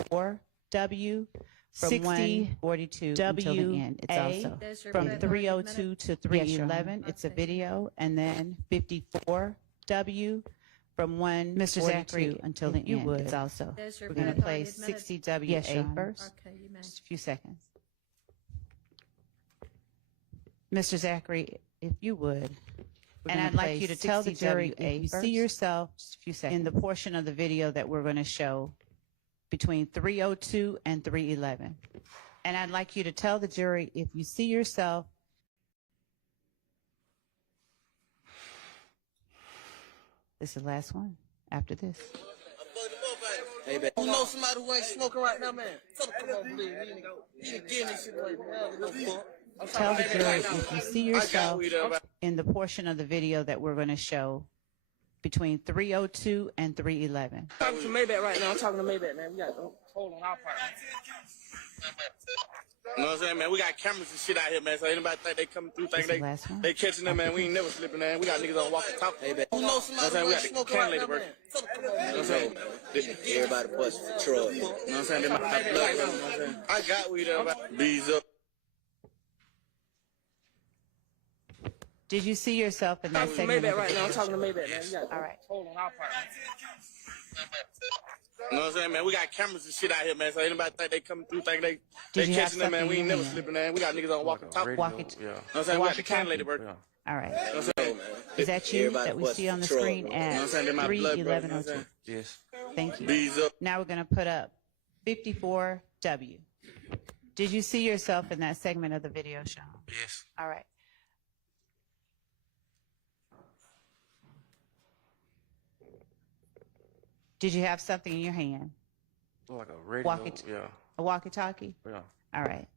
54W from 142 until the end. It's also from 302 to 311. It's a video, and then 54W from 142 until the end. It's also. We're going to play 60WA first. Just a few seconds. Mr. Zachary, if you would. And I'd like you to tell the jury if you see yourself in the portion of the video that we're going to show between 302 and 311. And I'd like you to tell the jury if you see yourself. This is the last one after this. Hey, baby. Who knows somebody who ain't smoking right now, man? Tell them, come on, please. You ain't getting this shit right now. Tell the jury if you see yourself in the portion of the video that we're going to show between 302 and 311. I'm talking to Maybach right now. I'm talking to Maybach, man. We got to hold on our part. You know what I'm saying, man? We got cameras and shit out here, man. So anybody think they coming through, think they catching them, man. We ain't never slipping, man. We got niggas on walking talk. Hey, who knows somebody who ain't smoking right now, man? You know what I'm saying? Everybody busting for Troy. You know what I'm saying? They might have blood, you know what I'm saying? I got weed up. Bees up. Did you see yourself in that segment? Maybach right now. I'm talking to Maybach, man. We got all right. Hold on our part. You know what I'm saying, man? We got cameras and shit out here, man. So anybody think they coming through, think they catching them, man. We ain't never slipping, man. We got niggas on walking talk. Walking. You know what I'm saying? We got the candidate, bro. All right. You know what I'm saying? Is that you that we see on the screen at 31102? Yes. Thank you. Bees up. Now we're going to put up 54W. Did you see yourself in that segment of the video, Sean? Yes. All right. Did you have something in your hand? Like a radio, yeah. A walkie-talkie? Yeah. All right.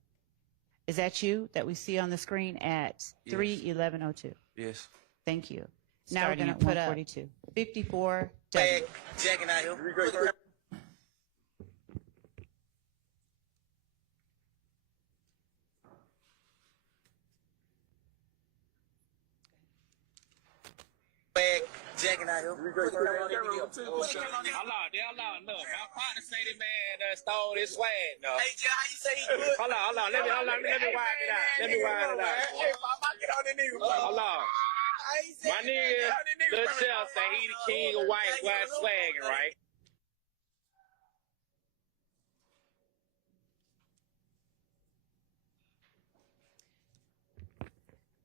Is that you that we see on the screen at 31102? Yes. Thank you. Now we're going to put up 54W. Jacking out here. Jacking out here. Hold on, no. My partner say this man stole his swag. No. Hey, Jay, how you say he good? Hold on. Let me wind it out. Hey, Mama, get on the nigga. Hold on. My nigga, Lil Shell say he the king of white swagging, right?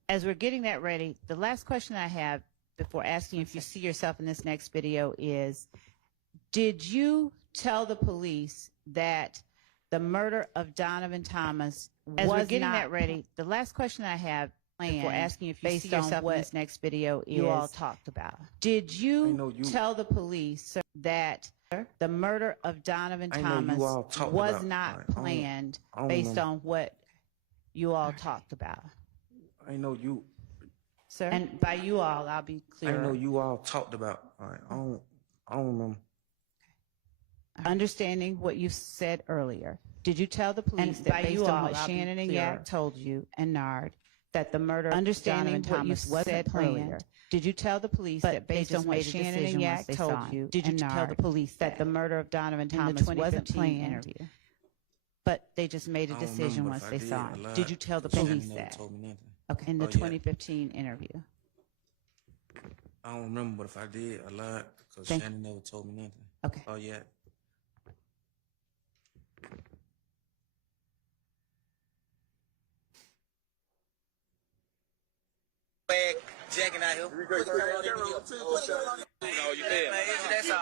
As we're getting that ready, the last question I have before asking if you see yourself in this next video is, did you tell the police that the murder of Donovan Thomas as we're getting that ready, the last question I have before asking if you see yourself in this next video is, you all talked about. Did you tell the police that the murder of Donovan Thomas was not planned based on what you all talked about? I know you. Sir? And by you all, I'll be clear. I know you all talked about. I don't remember. Understanding what you said earlier, did you tell the police that based on what Shannon and Yak told you and Nard that the murder of Donovan Thomas wasn't planned? Did you tell the police that based on what Shannon and Yak told you did you tell the police that the murder of Donovan Thomas wasn't planned? But they just made a decision once they saw him. Did you tell the police that? Okay, in the 2015 interview. I don't remember, but if I did, I lied because Shannon never told me nothing. Okay. Oh, yeah. Jacking out here. No, you feel? That's all.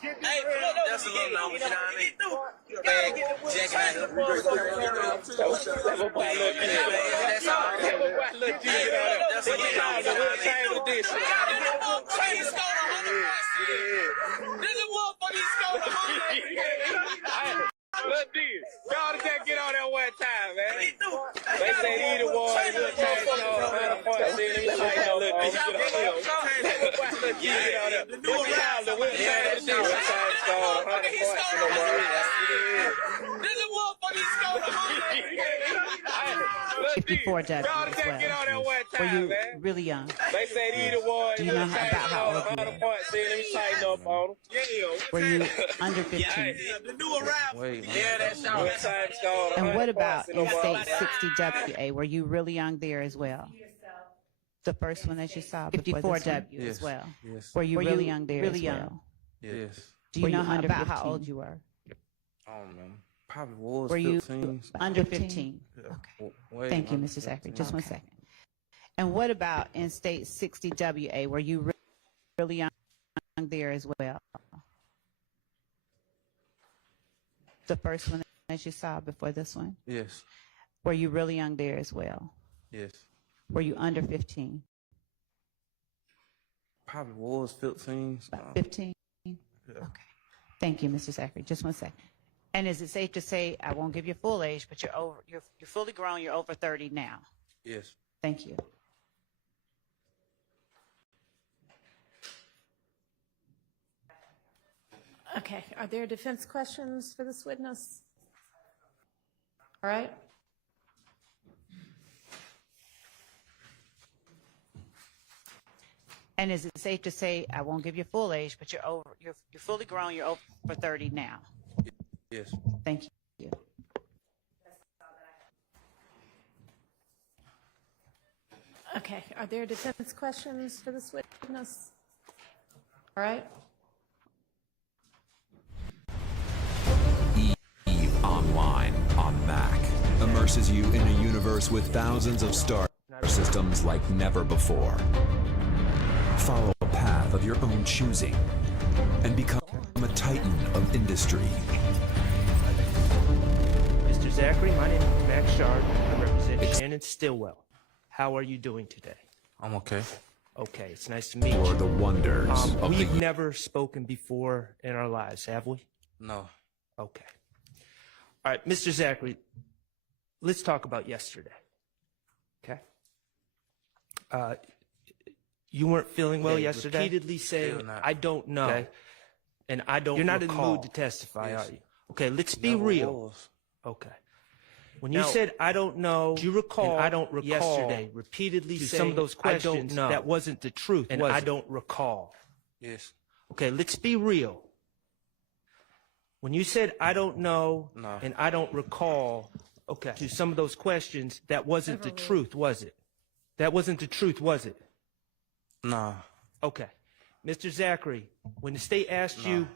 Hey, that's a little number, you know what I mean? Jacking out here. That's all. That's a little Look, dude, y'all can't get on that one time, man. They say either one, we'll change it on 100 points. Let me show you look, dude, get on there. The new round, we'll change it on 100 points. This is one for these scored 100. If before W as well. Were you really young? They said either one. Do you know about how old you were? Let me tighten up on them. Were you under 15? Wait. Yeah, that's all. And what about in State 60WA? Were you really young there as well? The first one that you saw, 54W as well. Yes. Were you really young there as well? Yes. Do you know about how old you were? I don't remember. Probably was Were you 15. under 15? Yeah. Okay. Wait, Thank you, under Mr. Zachary. 15. Just one second. And what about in State 60WA? Were you really young there as well? The first one that you saw before this one? Yes. Were you really young there as well? Yes. Were you under 15? Probably was 15. About 15? Yeah. Okay. Thank you, Mr. Zachary. Just one second. And is it safe to say, I won't give you full age, but you're fully grown, you're over 30 now? Yes. Thank you. Okay, are there defense questions for this witness? All right. And is it safe to say, I won't give you full age, but you're fully grown, you're over 30 now? Yes. Thank you. Okay, are there defense questions for this witness? All right. Eve Online on Mac immerses you in a universe with thousands of star systems like never before. Follow a path of your own choosing and become a titan of industry. Mr. Zachary, my name is Max Shard. I represent Shannon Stillwell. How are you doing today? I'm okay. Okay, it's nice to meet For you. the wonders of We've the never spoken before in our lives, have we? No. Okay. All right, Mr. Zachary, let's talk about yesterday. Okay? You weren't feeling well yesterday? Repeatedly saying, Still not. I don't know. Okay. And I don't You're not recall. in the mood to testify, Yes. are you? Okay, let's be Never real. was. Okay. When you said, I don't know, do you recall, and I don't recall yesterday repeatedly to saying, some of those questions I don't know. That wasn't the truth, and was I it? don't recall. Yes. Okay, let's be real. When you said, I don't know, No. and I don't recall, okay, to some of those questions, that wasn't the truth, was it? That wasn't the truth, was it? Nah. Okay. Mr. Zachary, when the state asked you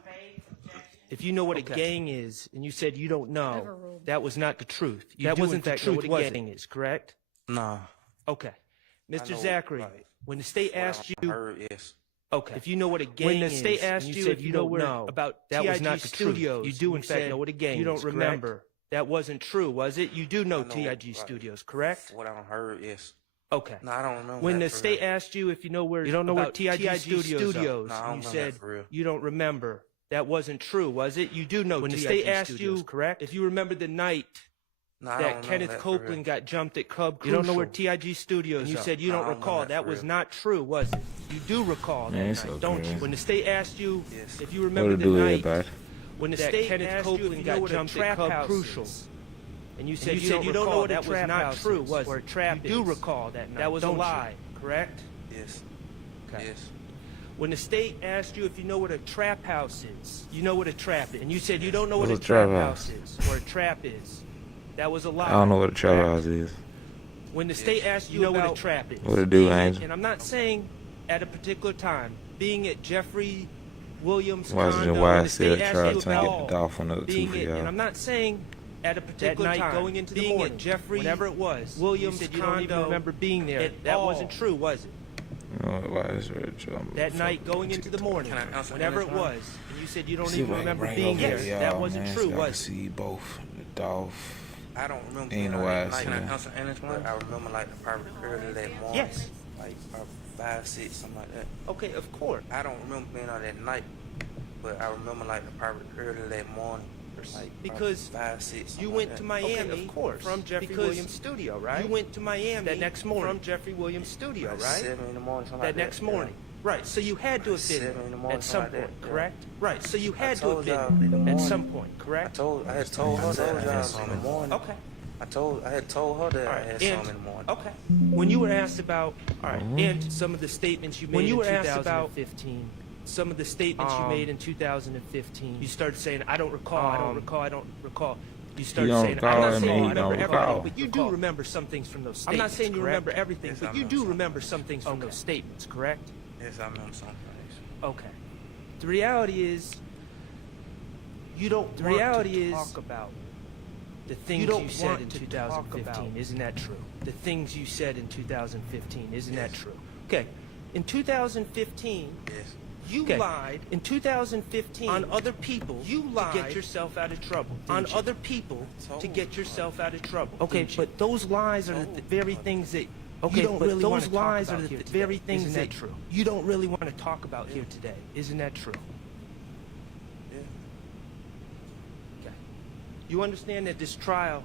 if you know what a gang is, and you said you don't know, that was not the truth. That wasn't the truth, was it? Gang is, correct? Nah. Okay. I Mr. know, Zachary, like, when the state asked What I you, heard, yes. okay, if you know what a gang is, state asked and you said if you you don't know know about that was not the Studios, truth. You do in fact know what a gang is. You don't remember. That wasn't true, was it? You do know I know, TIG like, Studios, correct? What I heard, yes. Okay. No, I don't remember. When that the for state real. asked you if you know where You don't know where about TIG Studios, No, I don't and you remember said that for real. you don't remember. That wasn't true, was it? You do know when the state asked you, correct? If you remember the night No, I don't that remember Kenneth that for real. Copeland got jumped at Club Crucial. You don't know where TIG Studios and you said you No, don't I don't recall. remember that That for was real. not true, was it? You do recall that it's night, so don't you? crazy. When the state asked you Yes. if you remember What the to do night about it? when the state Kenneth asked you Copeland if you know got what a jumped at trap Club house Crucial. is. And you And said you you said don't you don't know recall. what a That was trap not house true, is, was or it? a trap You do is. recall that night. That was a don't you? lie, correct? Yes. Okay. Yes. When the state asked you if you know what a trap house is, you know what a trap is, and you said you don't know what What's a a trap trap house is or a trap is. That was a lie. I don't know what a trap correct? house is. When the state asked you about what a trap is, What it do, being at- Angel? and I'm not saying at a particular time, being at Jeffrey Williams' Why is it condo, why when I the said state asked try you to get about the dolphin up too being for at, and y'all? I'm not saying at a particular night time, going into the being morning, at Jeffrey, whenever it was, Williams' you said you don't even condo, remember being there at that all. wasn't true, was it? You know why is it That night going into the morning, Can I answer whenever it this one? was, and you said you don't See even if I can remember bring being over there. y'all, That wasn't man, true, so y'all can was it? see both the dolphin. I don't remember. Ain't no that wise, night. Can I man. answer Ernest one? I remember like the probably early that morning. Yes. Like probably 5, 6, something like that. Okay, of course. I don't remember being on that night, but I remember like the probably early that morning. Like Because 5, 6. You something went like to that. Miami, Okay, of course. from Jeffrey Because Williams' studio, right? you went to Miami that next morning from Jeffrey Williams' studio, Like right? 7 in the morning, something that like next that. morning. Right, so you had to have been 7 in the morning, at some something like point, that, yeah. correct? Right, so you had to have told y'all in the been at morning. some point, I correct? had told her that in the morning. Okay. I had told her that All I right, had and- some in the morning. Okay. When you were asked about, all right, and some of the statements you made in 2015, some of the statements you made in 2015, you started saying, I don't recall, I don't recall, I don't recall. You started don't saying, I'm recall, not I saying mean, you you don't remember recall. everything, but you do remember some things from those statements. I'm not saying you remember everything, Yes, but I you remember do some. remember some things from those statements, correct? Yes, I remember some things. Okay. The reality is, you don't want to talk about the things you said in 2015. Isn't that true? The things you said in 2015. Isn't that true? Okay. In 2015, Yes. you lied. In 2015, on other people, you lied to get yourself out of trouble. On other people to get yourself out of trouble. Okay, but those lies are the very things that. Okay, you don't really want to talk about here today. Very things that you don't really want to talk about here today. Isn't that true? Yeah. Okay. You understand that this trial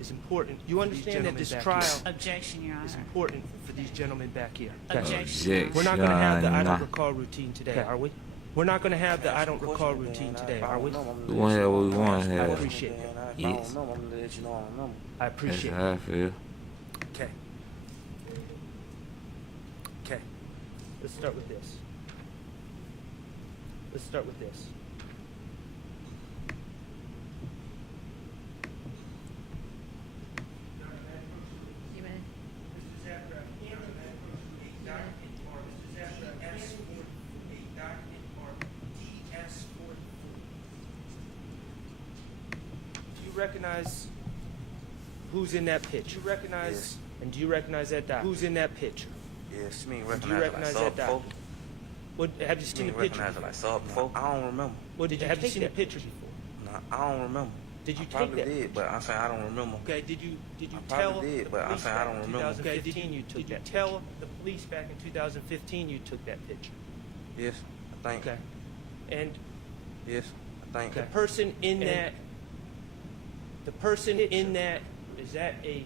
is important. You understand that this trial Objection, Your is Honor. important for these gentlemen back here. Objection. We're not going to have the I Nah. don't recall routine today, are we? We're not going to have the I don't recall routine today, are we? We want to have what we want to I have. appreciate it. I Yes. don't know. I'm gonna let you know I don't know. I That's appreciate how it. I feel. Okay. Okay. Let's start with this. Let's start with this. You may. Do you recognize who's in that picture? Do you recognize, Yes. and do you recognize that doc? Who's in that picture? Yes, you mean Do you recognize it recognize like that saw doc? before? What, have you You seen mean the picture? recognize it like saw before? I don't remember. What, did you have you seen the picture before? No, I don't remember. Did you I take probably that did, but I'm saying I don't remember. Okay, did you I tell probably did, the but I'm police saying I back don't in remember. 2015 you took that? Tell the police back in 2015 you took that picture? Yes, I think. Okay. And Yes, I think. the person in that, is that a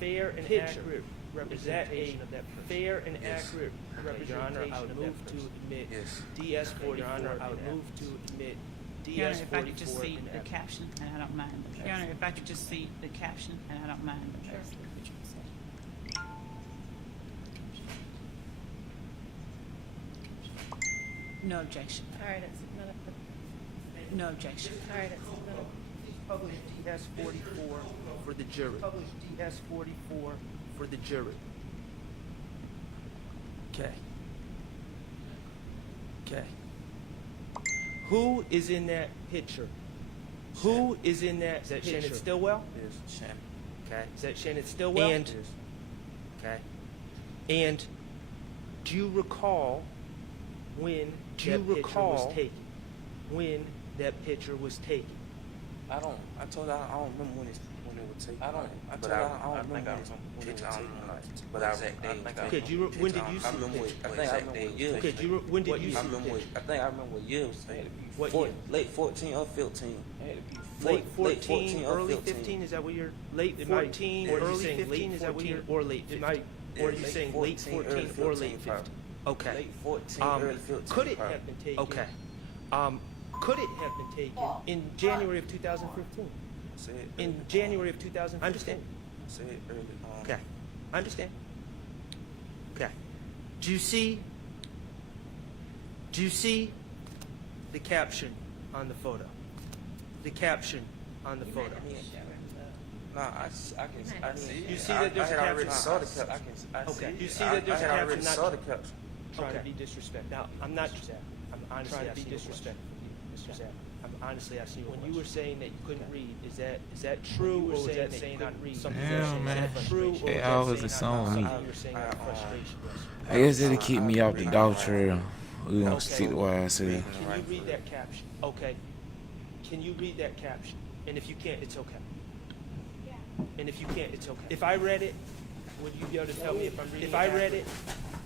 fair and accurate representation of that person? Fair and Yes. accurate representation. Your Honor, I would move to admit Yes. DS44. Your Honor, I would move to admit Your Honor, if I could just DS44. see the caption, and I don't mind. Your Honor, if I could just see the caption, and I don't mind. No objection. All right, it's submitted. No objection. All right, it's submitted. Publish DS44 for the jury. Publish DS44 for the jury. Okay. Okay. Who is in that picture? Who is in that? Is that Shannon Stillwell? Yes, Shannon. Okay. Is that Shannon Stillwell? And Yes. okay. And do you recall when that picture was taken? When that picture was taken? I told her I don't remember when it was taken. I don't remember when it was taken. But I think Okay, when did you see I the remember picture? I think I remember what year. Okay, when did you see I the remember picture? I think I remember what year it was taken. What year? Late 14 or 15. Late 14, 14 or early 15. 15, is that what you're, late 14, or early you 15, is that what you're, or late 15? Or are you saying late 14 or late 15? Okay. Late 14, early 15. Could it probably. have been taken? Okay. Could it have been taken in January of 2015? Say it In early, January of 2015? I understand. Say it early. Okay. I understand. Okay. Do you see the caption on the photo? The caption on the photo. Nah, I see it. You see that there's a I already caption? saw the caption. I see Okay. it. You see that there's a I caption? already Not saw the caption. trying to be disrespectful. Now, I'm not I'm honestly trying to be disrespectful, Mr. Zach. I'm honestly asking you. When you were saying that you couldn't read, is that true, or was that saying not read? Damn, man. Is that true, or They was always that a saying not song me. something you were saying out of frustration? I guess it'll keep me off the dog trail. We gonna Okay. stick to what I said. Can you read that caption? Okay. Can you read that caption? And if you can't, it's okay. And if you can't, it's okay. If I read it, would you be able to tell me if I'm reading it? If I read it,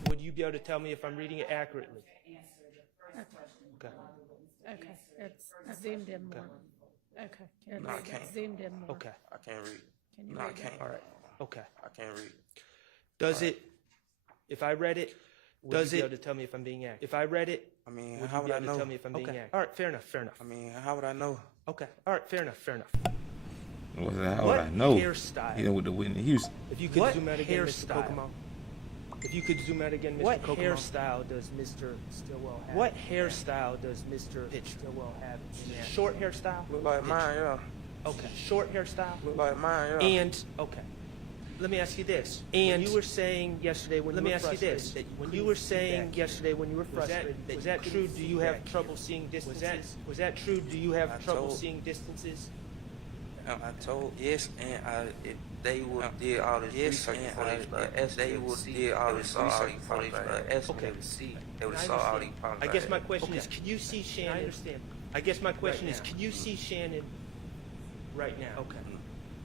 would you be able to tell me if I'm reading it accurately? Okay. Okay, it's zoomed in more. Okay, No, I can't. it's zoomed in more. Okay. I can't read. Can you No, I read can't. All right. Okay. I can't read. Does it? If I read it, would you be able to tell me if I'm being accurate? If I read it, I mean, would how you be would I able to know? tell me if I'm being okay. Okay. All right. Fair enough. Fair enough. I mean, how would I know? Okay. All right. Fair enough. Fair enough. How would I know? Hairstyle? He with the Whitney Houston. If you could zoom out again, Mr. Kokomo. If you could zoom out again, Mr. What Kokomo. Hairstyle does Mr. Stillwell have? What hairstyle does Mr. Stillwell have? Short hairstyle? Look like mine, yeah. Okay. Short hairstyle? Look like mine, yeah. And okay. Let me ask you this. And you were saying yesterday when you were frustrated, when you were saying yesterday when you were frustrated, was that true? Do you have trouble seeing distances? Was that true? Do you have trouble seeing distances? I told yes, and if they would did all this research for they would did all this research for they would see, they would saw all these problems. I guess my question is, can you see Shannon? I understand. I guess my question is, can you see Shannon right now? Okay.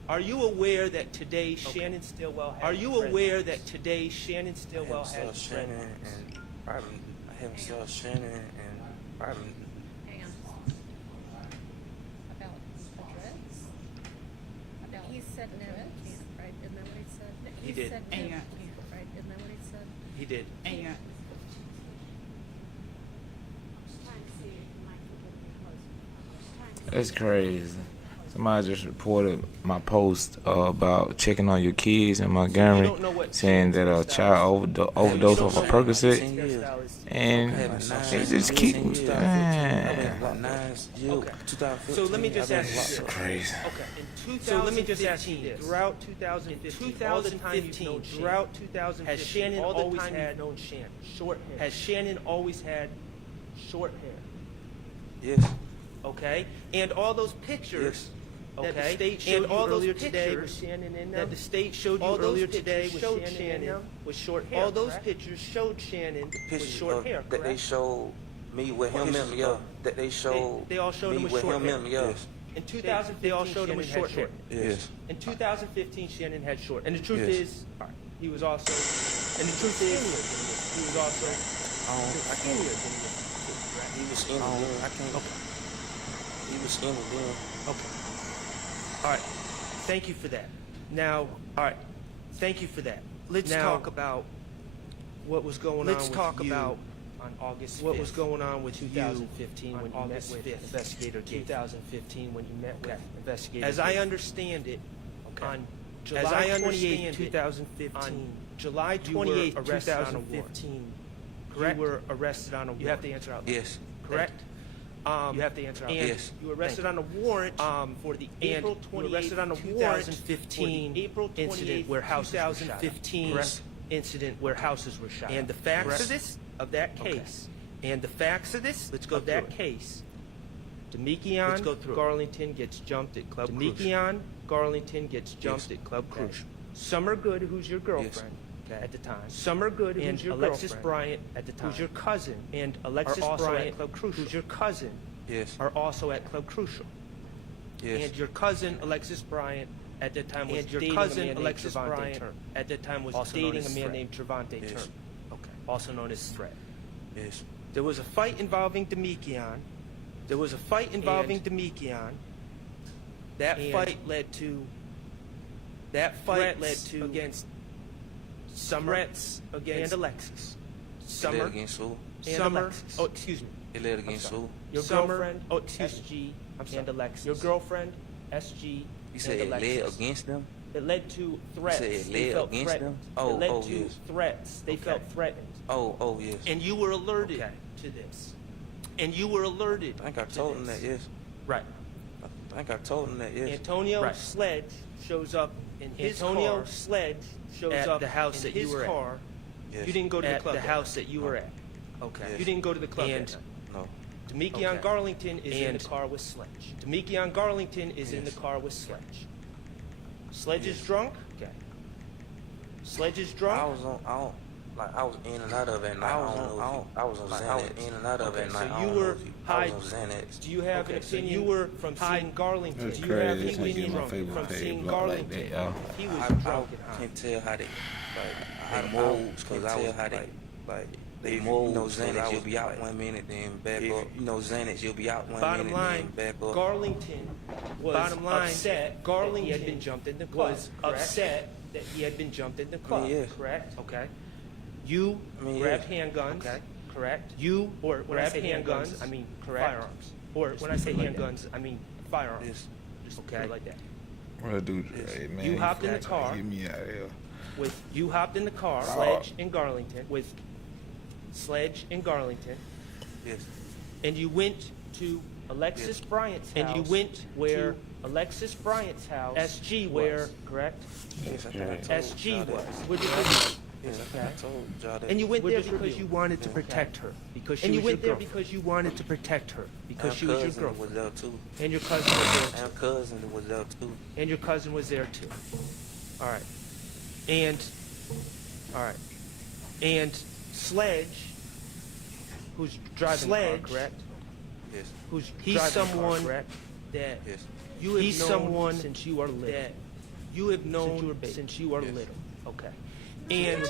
Are you aware that today Shannon Stillwell has? Are you aware that today Shannon Stillwell has? Shannon and probably I haven't saw Shannon and probably. Hang on. About address? He said no, can't, right? Isn't that what he said? He did. Said no, can't, right? Isn't that what he said? He did. That's crazy. Somebody just reported my post about checking on your kids in Montgomery, saying that a child overdosed off of Percocet, and they just keep. So let me just ask you. That's crazy. Okay. So let me just ask you this. Throughout 2015, throughout 2015, has Shannon always had short hair? Has Shannon always had short hair? Yes. Okay. And all those pictures. Okay. That the state showed you earlier today with Shannon in them. That the state showed you earlier today with Shannon with short hair. All those pictures showed Shannon with short hair. That they showed me with him, yeah. That they showed. They all showed him with short hair. Yes. In 2015, they all showed him with short hair. Yes. In 2015, Shannon had short. And the truth is, he was also. And the truth is, he was also. I can't. He was skinny then. I can't. Okay. He was skinny then. Okay. All right. Thank you for that. Now, all right. Thank you for that. Let's talk about what was going on with you. Let's talk about on August 5th. What was going on with 2015 when you met with investigator 2015 when you met with investigator. As I understand it, on July 28, 2015, July 28, 2015, correct? You were arrested on a warrant. You have to answer out loud. Yes. Correct? You have to answer out loud. Yes. You were arrested on a warrant for the April 28, 2015 incident where houses were shot. 2015 incident where houses were shot. And the facts of this, of that case, and the facts of this, let's go through that case. Demekion Garlington gets jumped at Club Crucial. Demekion Garlington gets jumped at Club Crucial. Summer Good, who's your girlfriend at the time. Summer Good, who's your Alexis Bryant at the time. Who's your cousin. And Alexis Bryant at Club Crucial. Who's your cousin. Yes. Are also at Club Crucial. Yes. And your cousin Alexis Bryant at the time was dating a man named Trevante Turner. At the time was dating a man named Trevante Turner. Okay. Also known as Fred. Yes. There was a fight involving Demekion. There was a fight involving Demekion. That fight led to. That fight led to against Summer against and Alexis. Summer against who? Summer. Alexis. Oh, excuse me. It led against who? Your girlfriend. Oh, SG and Alexis. Your girlfriend, SG. You said it led against them? It led to threats. You said it led against them? Oh, it led to threats. They felt threatened. Oh, yes. And you were alerted to this. And you were alerted. I think I told him that, yes. Right. I think I told him that, yes. Antonio Sledge shows up in his car. Sledge shows up at the house that you were at. Yes. You didn't go to the club. The house that you were at. Okay. Yes. You didn't go to the club. And no. Demekion Garlington is in the car with Sledge. Demekion Garlington is in the car with Sledge. Sledge is drunk. Okay. Sledge is drunk. I was in and out of it. I was on Xanax. In and out of it. So you were high. Do you have an opinion? You were from seeing Garlington. That's Do you have an crazy. opinion from seeing Garlington? He was drunk and high. I can't tell how they moves because I was like. They move, you know, Xanax, you'll be out 1 minute, then back up. You know, Xanax, you'll be out 1 minute, then back up. Garlington was upset. Garlington had been jumped in the club. Was upset that he had been jumped in the club. Correct. Okay. You grabbed handguns. Okay. Correct. You or when I say handguns, I mean correct. Firearms. Or when I say handguns, I mean firearms. Yes. Just okay. Like that. Well, dude, hey, man, You hopped in the car. Get me out of here. You hopped in the car, Sledge and Garlington, with Sledge and Garlington. Yes. And you went to Alexis Bryant's house. And you went where Alexis Bryant's house, SG was, correct? Yes, I think I told SG y'all was. that. Would you Yes, I think I told y'all that. And you went there because you wanted to protect her. Because she was your girlfriend. And you went there because you wanted to protect her. Because she was your girlfriend. was there too. And your cousin was there too. And cousin was there too. And your cousin was there too. All right. And Sledge, who's driving the car, correct? Yes. He's someone that Yes. you have known since you are little. You have known since you are little. Okay. And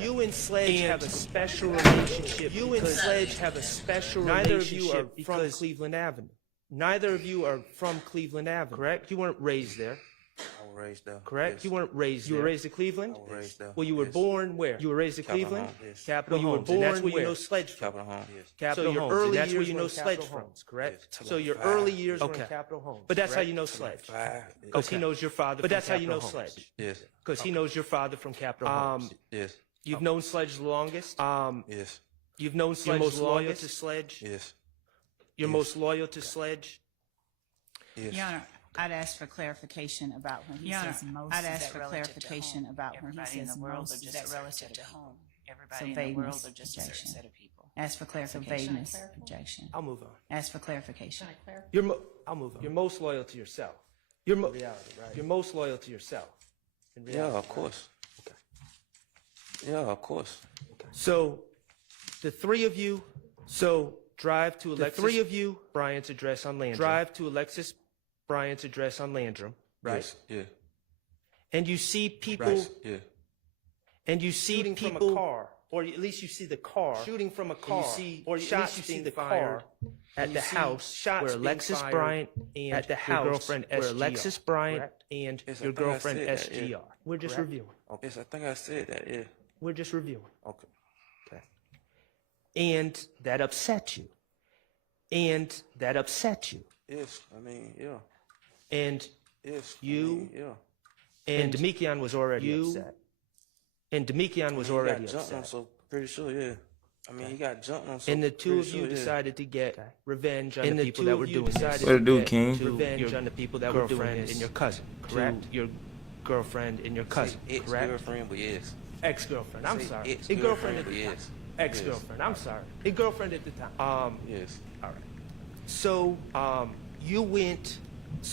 you and Sledge have a special relationship. You and Sledge have a special relationship. Neither of you are from Cleveland Avenue. Neither of you are from Cleveland Avenue, correct? You weren't raised there. I was raised there. Correct? Yes. You weren't raised there. You were raised in Cleveland? I was raised there. Well, you were Yes. born where? You were raised in Capitol Cleveland? Home, yes. Capitol You were Homes, and that's born where you where? know Sledge from. Capitol Home. Yes. Capitol So your Homes, early and that's where years you were know in Sledge Capitol from, Homes. correct? Yes. So your Five. early years were in Okay. Capitol Homes. But that's how you know Sledge. Because he knows your father. But that's how you know Sledge. Yes. Because he knows your father from Capitol Homes. Yes. You've known Sledge the longest. Yes. You've known Sledge most loyal to Sledge. Yes. You're most loyal to Sledge. Yes. Your Honor, I'd ask for clarification about when he says most. I'd ask for clarification about when he says most. Is that relative to home? Everybody in the world or just a certain set of people? Ask for clarification. Objection. I'll move on. Ask for clarification. I'll move on. You're most loyal to yourself. Reality, right? You're most loyal to yourself. In reality, Yeah, of course. Okay. Yeah, of course. So, the three of you, drive to Alexis. The three of you, Bryant's address on Landrum. Drive to Alexis Bryant's address on Landrum, right? Yes. Yeah. And you see people. Right. Yeah. And you see shooting people from a car, or at least you see the car shooting from a car, or at least you see the car at the house where Alexis Bryant and at the house your girlfriend where Alexis Bryant and Yes, I your think I girlfriend said that, SG yeah. are. We're just reviewing. Okay. Yes, I think I said that. Yeah. We're just reviewing. Okay. Okay. And that upset you. And that upset you. Yes. I mean, yeah. And Yes. you. I mean, yeah. And Demekian was already upset. And Demekian was already He got jumped on, upset. so pretty sure, yeah. I mean, he got jumped on, so And the two pretty of you sure, yeah. decided to get revenge on the people that were doing this. What to do, King? Revenge on the people that were doing this. And your cousin, correct? Your girlfriend and your cousin, correct? Ex-girlfriend, but yes. Ex-girlfriend, I'm Say sorry. ex-girlfriend, Girlfriend at but the yes. time. Ex-girlfriend, I'm sorry. A girlfriend at the time. Yes. All right. So, you went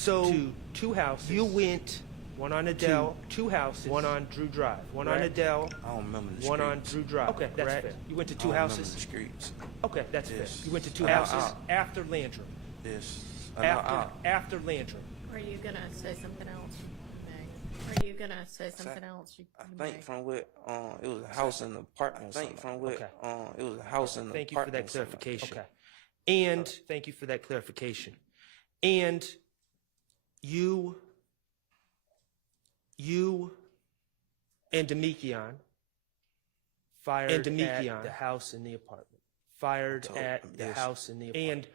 to two houses. You went one on Adele, two houses, one on Drew Drive, one on Adele, I don't remember the one on streets. Drew Drive. Okay, that's fair. You went to two I don't remember houses. the streets. Okay, that's fair. Yes. You went to two I- houses after Landrum. Yes. After Landrum. Are you gonna say something else? Meg? Are you gonna say something else? I think from what it was a house in the apartment. I think from what it was a house in the Thank you for that apartment. clarification. Okay. And thank you for that clarification. And you and Demekian fired at the house in the apartment. Fired at the house in the apartment. And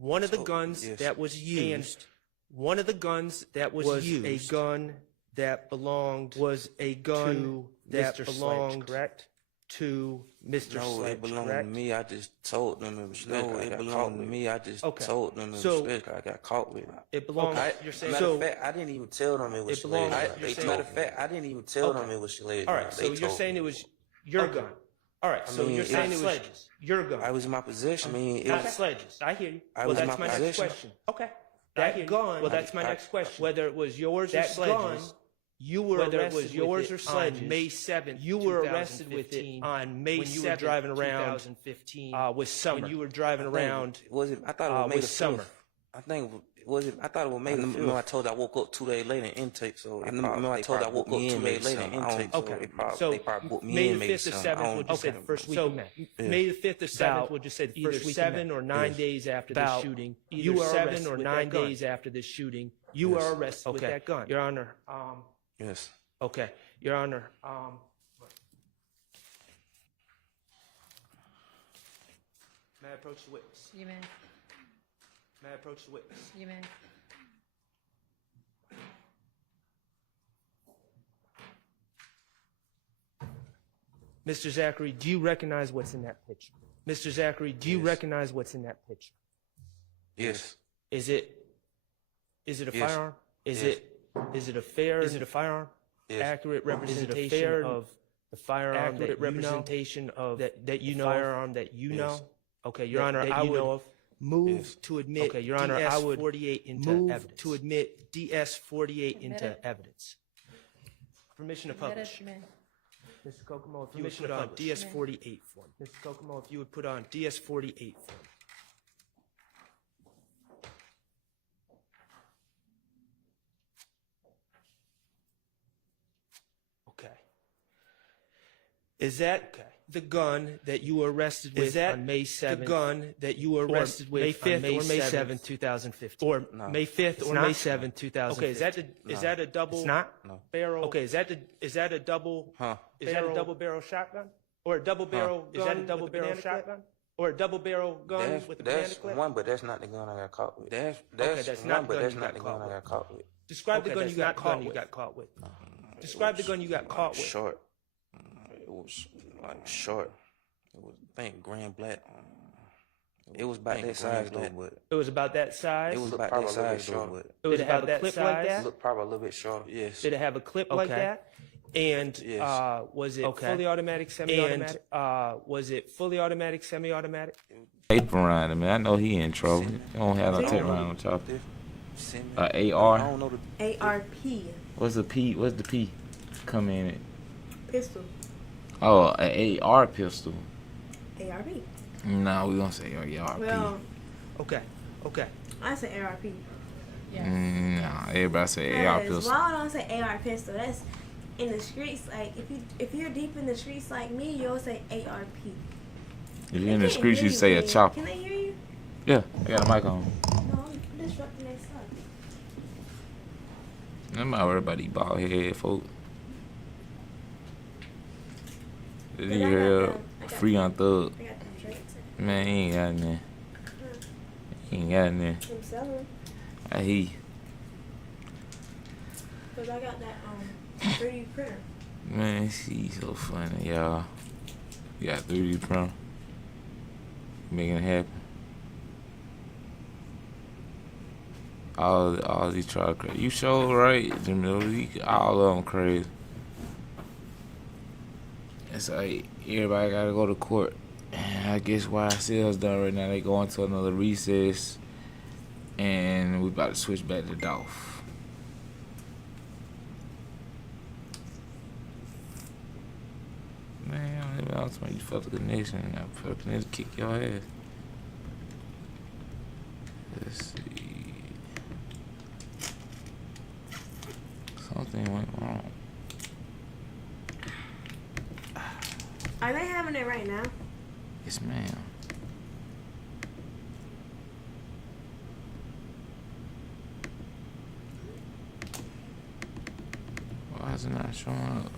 one of the guns that was used, one of the guns that was used, a gun that belonged to Mr. Sledge, correct? To Mr. No, Sledge, it belonged correct? to me. I just told them it was slick. No, it belonged to me. I just told them it was So, slick. I got caught with it. It belonged. You're saying Matter so. of fact, I didn't even tell them it was It belonged- sledge. you're saying- Matter of fact, I didn't even tell them it was sledge. All right, so They you're told saying me. it was your gun. All right, so mean, you're saying it it was- was your gun. I was in my possession. I mean, it Not was, Sledge's. I hear you. I Well, was in that's my my next possession. question. Okay. That gun. Well, that's my next question. Whether it was yours or That Sledge's, you were arrested with it on May 7th. You were arrested with it on May 7th. When you were driving around 2015 with summer. When you were driving around was it? I thought it was May with the summer. 5th. I think was it? I thought it was May the 5th. Remember I told you I woke up 2 days later in intake, so remember I told you I woke up 2 days later in intake. Okay. So they probably booked me May in the maybe 5th or something. 7th, we'll just say the first week of May. May the 5th or 7th, we'll just say the first week of May. 7 or 9 days after the shooting. You are 7 or 9 days after the shooting. You are arrested with that gun. Your Honor. Yes. Okay. Your Honor. May I approach the witness? You may. May I approach the witness? You may. Mr. Zachary, do you recognize what's in that picture? Mr. Zachary, do you recognize what's in that picture? Yes. Is it a firearm? Is it a firearm? Yes. Accurate representation of the firearm that you know? Firearm that you know? Okay, Your Honor, I would move to admit DS-48 into evidence. To admit DS-48 into evidence. Permission to publish. Mr. Kokomo, if you would put on DS-48 for me. Mr. Kokomo, if you would put on DS-48 for me. Okay. Is that the gun that you were arrested with on May 7th? The gun that you were arrested with May 5th or May 7th, 2015? Or May 5th or May 7th, 2015? Okay, is that a double? It's not? No. Barrel? Okay, is that a double? Is that a double barrel shotgun? Or a double barrel gun? Is that a double barrel shotgun? Or a double barrel gun with a banana clip? That's one, but that's not the gun I got caught with. That's one, but that's not the gun I got caught with. Describe the gun you got caught with. Describe the gun you got caught with. Short. It was like short. It was, I think, grand black. It was about that size though, but it was about that size. It was about that size though, but it was about that clip like that. Looked probably a little bit shorter. Yes. Did it have a clip like that? And was it fully automatic, semi-automatic? And was it fully automatic, semi-automatic? Tape around him, man. I know he in trouble. You don't have no tape around on top. AR. I don't know the ARP. What's the P? What's the P? Come in it. Pistol. Oh, an AR pistol. ARP. No, we gonna say ARP. Well, okay. I say ARP. Yes. Nah, everybody say AR pistol. Why don't I say AR pistol? That's in the streets. Like if you're deep in the streets like me, you'll say ARP. If you're in the streets, you say a chopper. Can they hear you? Yeah, I got a mic on. No, I'm disrupting their stuff. I'm not worried about these bald head folk. You hear free on thug. I got them drinks. Man, he ain't got nothing. He ain't got nothing. I'm selling. I hear you. Cause I got that 3D printer. Man, she's so funny, y'all. You got 3D printer. Making it happen. All these try crazy. You sure right, Jamil. All of them crazy. It's like everybody gotta go to court. And I guess YSL's done right now. They going to another recess, and we about to switch back to Dolph. Man, I was when you felt the connection. I fucking kick your ass. Let's see. Something went wrong. Are they having it right now? Yes, ma'am. Why is it not showing up?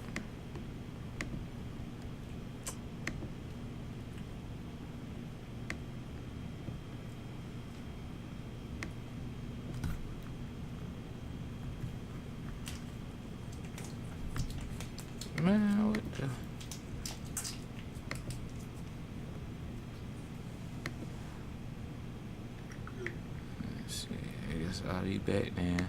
Man, what the... Let's see, I guess I'll be back then.